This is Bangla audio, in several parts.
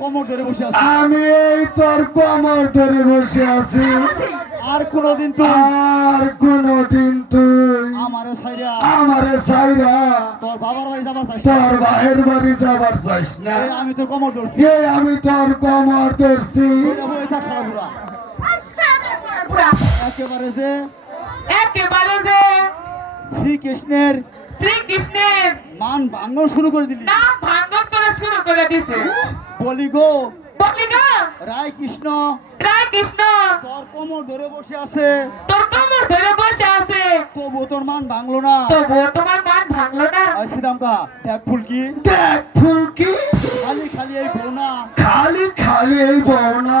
কোমর ধরে বসে আছি। আমি এই তোর কোমর ধরে বসে আছি। আর কোনদিন তুই আমারে ছাইরা তোর বাবার বাড়ি যাবার চাইস না। তোর ভাইয়ের বাড়ি যাবার চাইস না। এই আমি তোর কোমর ধরছি। আমি তোর কোমর ধরছি। কইরা বই থাক সারা পুরা। একেবারে যে শ্রীকৃষ্ণের মান ভাঙন শুরু করে দিলি। নাম ভাঙন করে শুরু করে দিছে। বলি গো বলি গো রায় কৃষ্ণ কৃষ্ণ তোর কোমর ধরে বসে আছে, তোর কোমর ধরে বসে আছে, তবু তোর মান ভাঙলো না। তবুও তোমার মান ভাঙলো না। সিদাম কা দেখ ফুলকি, দেখ ফুলকি, খালি খালি এই বউনা খালি এই বউনা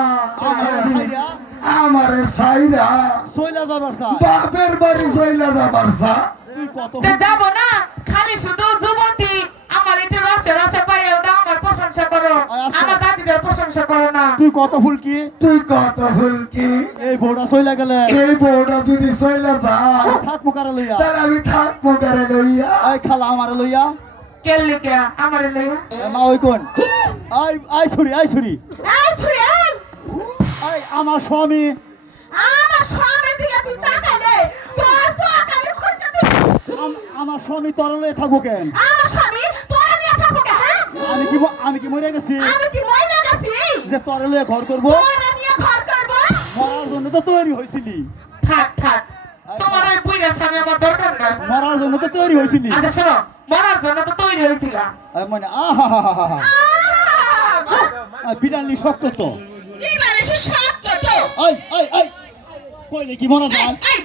আমারে ছাইরা সইলা যাবার চা। বাপের বাড়ি চইলা যাবার চা। তুই কত তা যাব না, খালি শুধু যুবতী আমার একটু রসে রসে পাইও না, আমার প্রশংসা করো, আচ্ছা। আমার দাদিদের প্রশংসা করো না। তুই কত ফুলকি, তুই কত ফুলকি। এই বউটা সইলা গেলে এই বউটা যদি চইলা যায় থাক মুখারে লইয়া, তাহলে আমি থাকবো কারে লইয়া। এই খালা আমারে লইয়া। কেলি কে আমার লইয়া মা ওই কোন আই ছুরি এই ছুরি এই আমার স্বামী আমার স্বামীর দিকে তুই তাকালে তোর চোখ আমি খুঁজতে তুই আমার স্বামী তোর লয়ে থাকবো কেন? আমার স্বামী তোরা নিয়ে থাকবো কে? হ্যাঁ আমি কি মরে গেছি আমি কি মইনা গেছি যে তোর লয়ে ঘর করবো? তোরা নিয়ে ঘর করবো? মরার জন্য তো তৈরি হয়েছিলি। থাক তোমার ওই বুইড়ার স্বামী আমার দরকার না। মরার জন্য তো তৈরি হয়েছিলি। আচ্ছা শোনো, মরার জন্য তো তৈরি হয়েছিলাম। মানে আহা বিড়ালি শক্ত তো। এই মানে সে সত্য তো। এই কইলে কি মরা যায়? এই